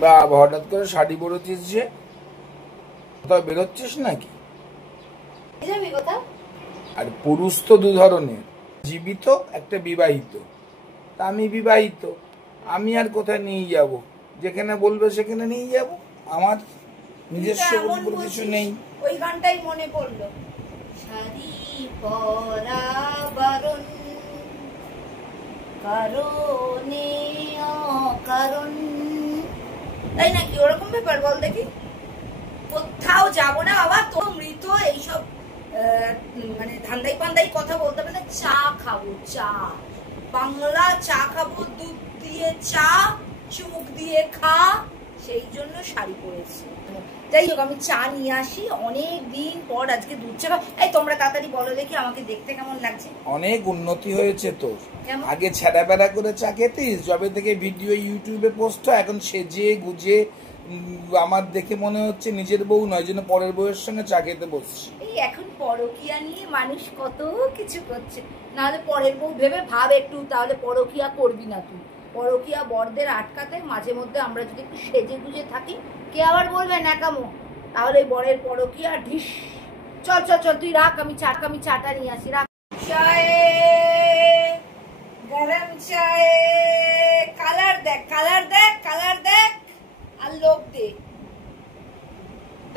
বা হঠাৎ করে শাড়ি পরেছিস যে, কোথাও বেরোচ্ছিস নাকি? আর পুরুষ তো দু ধরনের, জীবিত একটা বিবাহিত। তা আমি বিবাহিত, আমি আর কোথায় নিয়ে যাব? যেখানে বলবে সেখানে নিয়ে যাব, আমার নিজস্ব কিছু নেই। ওই গানটাই মনে পড়লো, শাড়ি পরা বারণ কারণে অকারণ, তাই নাকি? ওরকম ব্যাপার বল দেখি। কোথাও যাবো না বাবা, তো মৃত এইসব মানে ধান্দাই পান্দাই কথা বলতে হবে না। চা খাবো, চা, বাংলা চা খাবো, দুধ দিয়ে চা, চুমুক দিয়ে খা, সেই জন্য শাড়ি পরেছি। যাই হোক, আমি চা নিয়ে আসি, অনেক দিন পর আজকে দুধ চা। এই তোমরা তাড়াতাড়ি বলো দেখি আমাকে দেখতে কেমন লাগছে। অনেক উন্নতি হয়েছে তোর। আগে ছেঁড়া বেড়া করে চা খেতিস, যবে থেকে ভিডিও ইউটিউবে পোস্ট হয়, এখন সেজে গুজে আমার দেখে মনে হচ্ছে নিজের বউ নয়, যেন পরের বউয়ের সঙ্গে চা খেতে বসছি। এই এখন পরকিয়া নিয়ে মানুষ কত কিছু করছে, নাহলে পরের বউ ভেবে ভাব একটু, তাহলে পরকিয়া করবি না তুই। পরকিয়া বরদের আটকাতে মাঝে মধ্যে আমরা যদি একটু সেজে গুজে থাকি, কে আবার বলবে ন্যাকামো, তাহলে বরের পরকিয়া ঢিস। চল চল চল, তুই রাখ, আমি চাটা নিয়ে আসি, রাখ। চায়ে গরম চায়ে, কালার দেখ, কালার দেখ, কালার দেখ, আর লোক দে,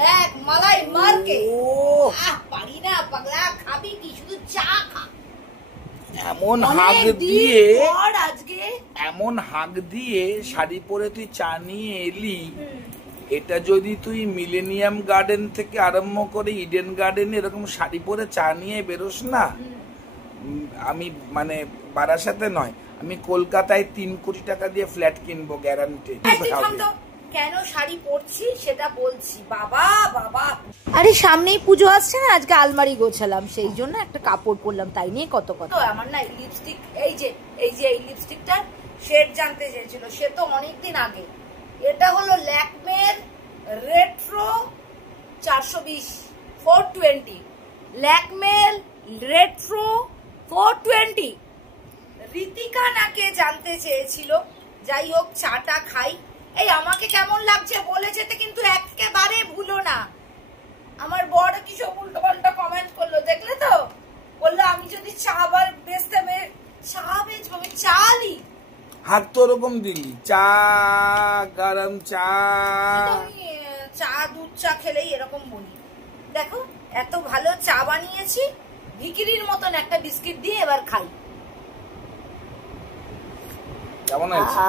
দেখ মালাই মারকে। পারি না পাগলা, খাবি কি? শুধু চা খা। এমন হাগ দিয়ে, আজকে এমন হাগ দিয়ে শাড়ি পরে তুই চা নিয়ে এলি, এটা যদি তুই মিলেনিয়াম গার্ডেন থেকে আরম্ভ করে ইডেন গার্ডেন এরকম শাড়ি পরে চা নিয়ে বেরোস না, আমি মানে বারাসাতে নয়, আমি কলকাতায় 3 কোটি টাকা দিয়ে ফ্ল্যাট কিনবো, গ্যারান্টি। কেন শাড়ি পরছি সেটা বলছি। বাবা বাবা, আরে সামনেই পুজো আসছে না, আজকে আলমারি গোছালাম, সেই জন্য একটা কাপড় পরলাম, তাই নিয়ে কত কথা। আমার না লিপস্টিক, এই যে এই লিপস্টিকটার শেড জানতে চেয়েছিল, সে তো অনেকদিন আগে। এটা হলো ল্যাকমের রেট্রো 420 420, ল্যাকমের রেট্রো 420। ঋতিকা নাকে জানতে চেয়েছিল। যাই হোক, চাটা খাই। এই আমাকে কেমন লাগছে বলে যেতে কিন্তু একেবারে ভুলো না। আমার বড় কি সব উল্টো পাল্টা কমেন্ট করলো, দেখলে তো? বললো আমি যদি চা আবার বেচতে, চা বেচবো, আমি চালি। হাত তো ওরকম দিলি, চা গরম চা, চা দুধ চা খেলেই এরকম বলি। দেখো এত ভালো চা বানিয়েছি, ভিকিরির মতন একটা বিস্কিট দিয়ে এবার খাই। কেমন আছে?